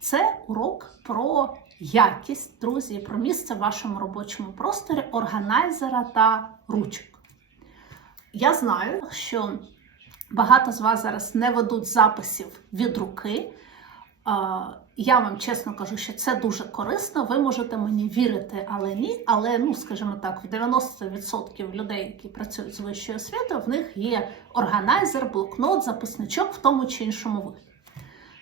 Це урок про якість, друзі, про місце в вашому робочому просторі, органайзера та ручок. Я знаю, що багато з вас зараз не ведуть записів від руки. Я вам чесно кажу, що це дуже корисно. Ви можете мені вірити, але ні. Але, ну, скажімо так, в 90% людей, які працюють з вищою освітою, в них є органайзер, блокнот, записничок в тому чи іншому вигляді.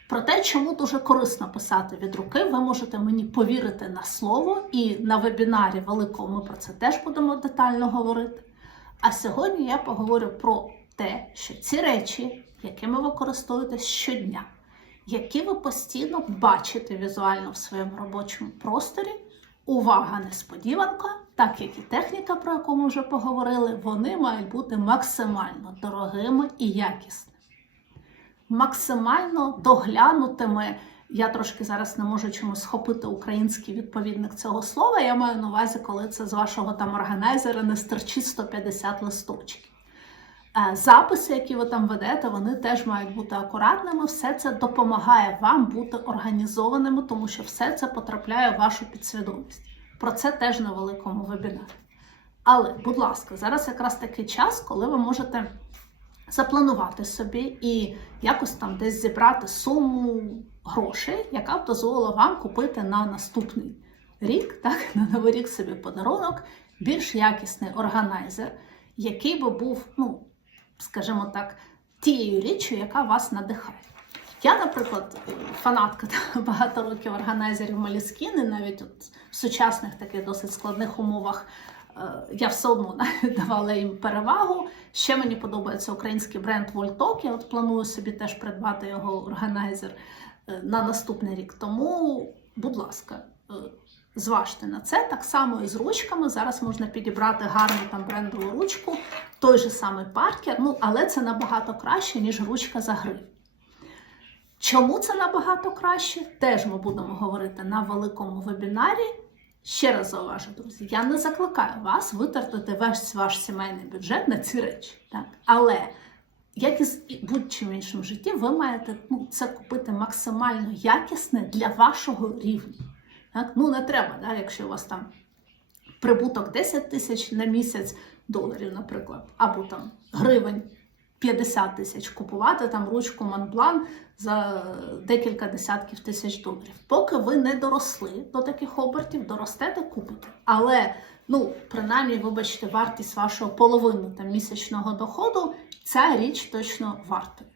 Про те, чому дуже корисно писати від руки, ви можете мені повірити на слово, і на вебінарі великому ми про це теж будемо детально говорити. А сьогодні я поговорю про те, що ці речі, якими ви користуєтесь щодня, які ви постійно бачите візуально в своєму робочому просторі, увага, несподіванка, так як і техніка, про яку ми вже поговорили, вони мають бути максимально дорогими і якісними максимально доглянутими. Я трошки зараз не можу чомусь схопити український відповідник цього слова. Я маю на увазі, коли це з вашого там органайзера не стерчить 150 листочків. Е, Записи, які ви там ведете, вони теж мають бути акуратними. Все це допомагає вам бути організованими, тому що все це потрапляє в вашу підсвідомість. Про це теж на великому вебінарі. Але, будь ласка, зараз якраз такий час, коли ви можете запланувати собі і якось там десь зібрати суму грошей, яка б дозволила вам купити на наступний рік, так, на новий рік собі подарунок, більш якісний органайзер, який би був, ну, скажімо так, тією річчю, яка вас надихає. Я, наприклад, фанатка багато років органайзерів Moleskine, навіть от в сучасних таких досить складних умовах е, я все одно давала їм перевагу. Ще мені подобається український бренд Voltok. Я от планую собі теж придбати його органайзер е, на наступний рік. Тому, будь ласка, е, зважте на це. Так само і з ручками. Зараз можна підібрати гарну там брендову ручку, той же самий паркер, ну але це набагато краще, ніж ручка за гривень. Чому це набагато краще? Теж ми будемо говорити на великому вебінарі. Ще раз зауважу, друзі, я не закликаю вас витратити весь ваш сімейний бюджет на ці речі. Так? Але, як і будь-чим іншим житті, ви маєте ну, це купити максимально якісне для вашого рівня. Так? Ну, не треба, да, якщо у вас там прибуток 10 тисяч на місяць доларів, наприклад, або там гривень 50 тисяч купувати там ручку Монблан за декілька десятків тисяч доларів. Поки ви не доросли до таких обертів, доростете, купите. Але, ну, принаймні, вибачте, вартість вашого половини там, місячного доходу, ця річ точно вартує.